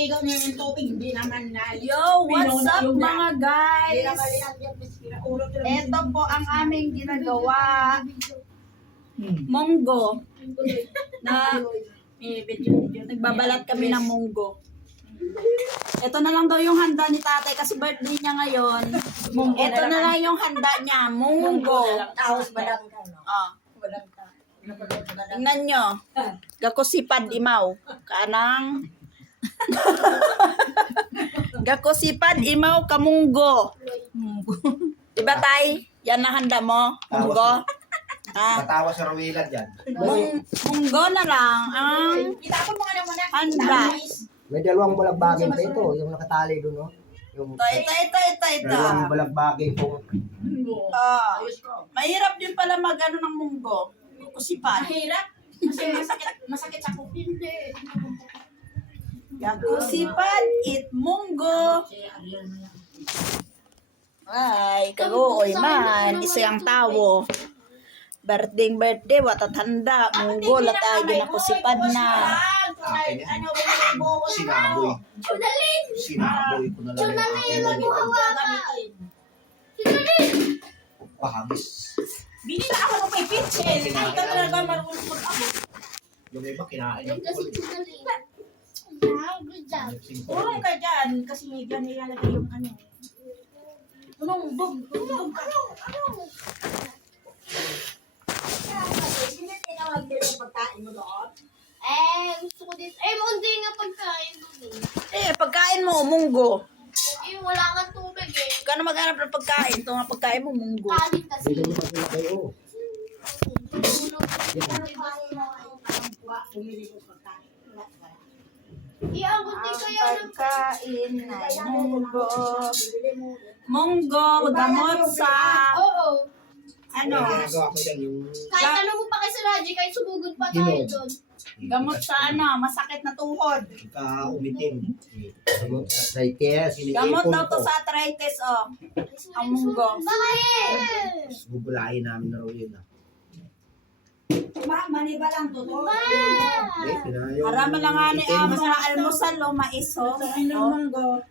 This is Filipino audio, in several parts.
nililigaw niya yung tubig, hindi naman na. Yo, what's up mga guys? Ito po ang aming ginagawa. Munggo. Na nagbabalat kami ng munggo. Ito na lang daw yung handa ni tatay kasi birthday niya ngayon. Ito na lang yung handa niya, munggo. Tapos balang Ah. Tingnan nyo. Gakusipad imaw. Kanang gakusipad imaw kamunggo. Diba tay? Yan na handa mo? Munggo? Ah, Katawa sa Rawilan dyan. munggo na lang ang Itapon mo ka na muna. handa. May dalawang balagbaging pa ito, yung nakatali doon, no? Yung Ito. dalawang balagbaging po. Ah, mahirap din pala mag-ano ng munggo. Gakusipad. Mahirap. Kasi masakit sa kupin. Gakusipad it munggo. Ay, kagoy man. Isa yung tawo. Birthday, watatanda. Munggo, latay, ginakusipad na. Akin yan. Sinaboy. Sinaboy ko na lang yung aking pahabis. Binila ako ng may pitchel. Ay, ka talaga marunong ako. Yung iba kinain ng Tulong ka dyan. Kasi may dyan nilalagay yung ano. Tulong ka. Hindi tinawag din yung pagkain mo doon. Gusto ko din. Hindi nga pagkain doon Pagkain mo, munggo. wala kang tubig eh. Kano maghanap ng pagkain? Ito nga pagkain mo, munggo. Kanin kasi. Dito mo pag kayo. Iabot din kaya ng Pagkain ay munggo. Munggo, gamot sa Oo. ano? Ginagawa ko yan yung Kahit ano mo pa kay sa Raji, kahit sumugod pa tayo doon. Gamot sa ano? Masakit na tuhod. umitim. Gamot arthritis. Gamot daw to sa arthritis, oh. Ang munggo. Bakit? Bubulahin namin na raw yun. Maniba lang to. Arama lang nga ni mga almusal, oh, mais, oh. Munggo.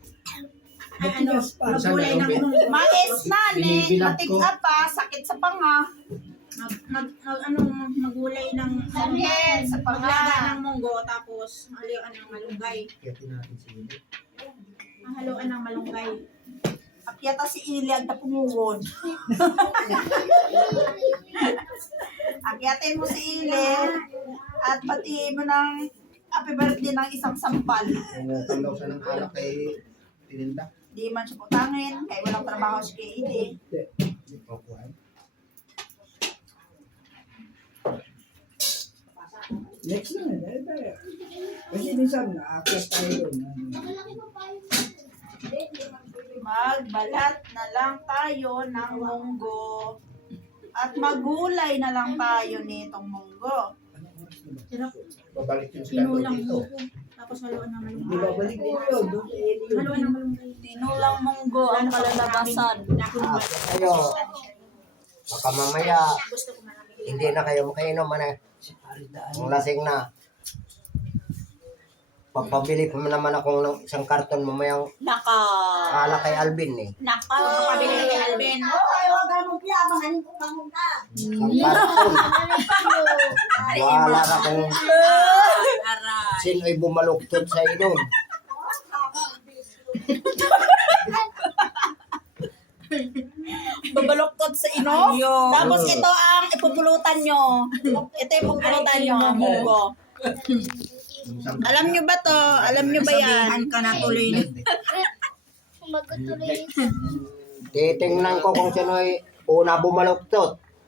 Ano? Magulay ng munggo. Mais na, ni. Binibilad ko. Matigap pa, sakit sa panga. Magulay ng Sakit sa panga. maglaga ng munggo tapos haluan ng malunggay. Kaya natin sila. Ang haluan ng malunggay. Akyata si Ili ang tapunguwon. Akyatin mo si Ili at pati mo ng happy birthday ng isang sampal. Pangutang daw siya ng alak kay Tininda. Di man siya putangin, kaya walang trabaho si kay Ili. Next na, kasi minsan naakyat tayo doon. Magbalat na lang tayo ng munggo at magulay na lang tayo nitong munggo. Babalik yun sila doon Tinulang dito. munggo. Tapos haluan ng Di malunggay. ba balik din yun? Doon sa Elio. Haluan ng malunggay. Tinulang munggo ang kalalabasan. Kayo, baka mamaya Gusto ko marami. hindi na kayo makainom. Ang lasing na. Pagpabili pa naman ako ng isang karton mamayang ala kay Alvin eh. Pabili kay Alvin. Huwag ka mong piyabanganin kung mamunta. Isang karton. Wala na kung Aray. sino ay bumaluktot sa inon. Babaloktot sa ino. Tapos ito ang ipupulutan nyo. Ito yung pupulutan nyo, munggo. Alam nyo ba to? Alam nyo ba yan? ka na tuloy. Magkatuloy. Titingnan ko kung sino ay una bumaluktot.